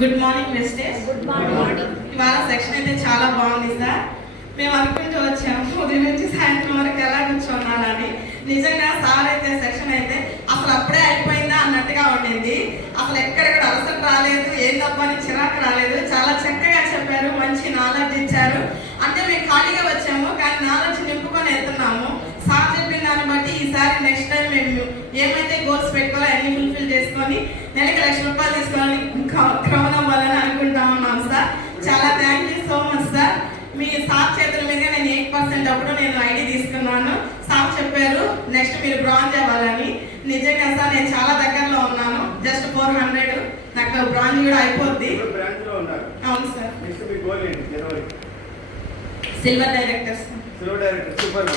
Good morning వెస్టేజ్. Good morning. ఇవాళ section అయితే చాలా బాగుంది సార్. మేము అనుకుంటూ వచ్చాము ఉదయం నుంచి సాయంత్రం వరకు ఎలా కూర్చోన్నారని. నిజంగా సార్ అయితే సెక్షన్ అయితే అసలు అప్పుడే అయిపోయిందా అన్నట్టుగా ఉండింది. అసలు ఎక్కడెక్కడ అలసట రాలేదు, ఏం తప్పని చిరాకు రాలేదు. చాలా చక్కగా చెప్పారు, మంచి నాలెడ్జ్ ఇచ్చారు. అంటే మేము ఖాళీగా వచ్చాము కానీ నాలెడ్జ్ నింపుకొని వెళ్తున్నాము. సార్ చెప్పిన దాన్ని బట్టి ఈసారి నెక్స్ట్ టైం మేము ఏమైతే గోల్స్ పెట్టుకోవాలో అన్ని ఫుల్ఫిల్ చేసుకొని నెలకి ₹1,00,000 తీసుకోవాలని క్రమం అవ్వాలని అనుకుంటా ఉన్నాం సార్. చాలా thank you so much sir. Me sir చేతుల మీద నేను 8% అప్పుడు నేను ఐడి తీసుకున్నాను. సార్ చెప్పారు నెక్స్ట్ మీరు బ్రాంజ్ అవ్వాలని. నిజంగా సార్ నేను చాలా దగ్గరలో ఉన్నాను. జస్ట్ 400 నాకు బ్రాంజ్ కూడా అయిపోద్ది. అవును sir. Silver director sir. Super.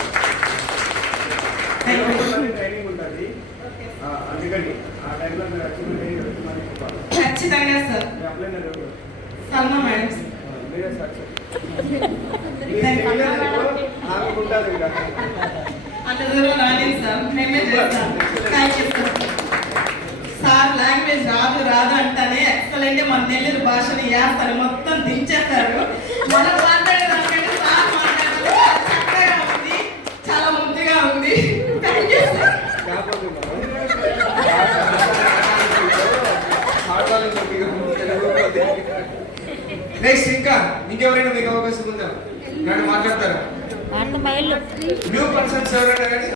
Training ఉంటుంది అందుకని ఆ టైంలో మీరు ఖచ్చితంగా సార్. సల్మా మేడం మీరే సార్ అంత దూరం రాలేదు సార్, మేమే చేస్తాం. Thank you sir. Sir language రాదు అంటానే ఎక్సలెంట్ మన నెల్లూరు భాషని వేస్తారు, మొత్తం దించేస్తారు. మనం మాట్లాడేదానికంటే సార్ మాట్లాడడం చక్కగా ఉంది, చాలా ముద్దుగా ఉంది. Thank you sir. నెక్స్ట్ ఇంకా ఇంకెవరైనా మీకు అవకాశం ఉందా? మాట్లాడతారా? న్యూ పర్సన్స్ ఎవరైనా కానీ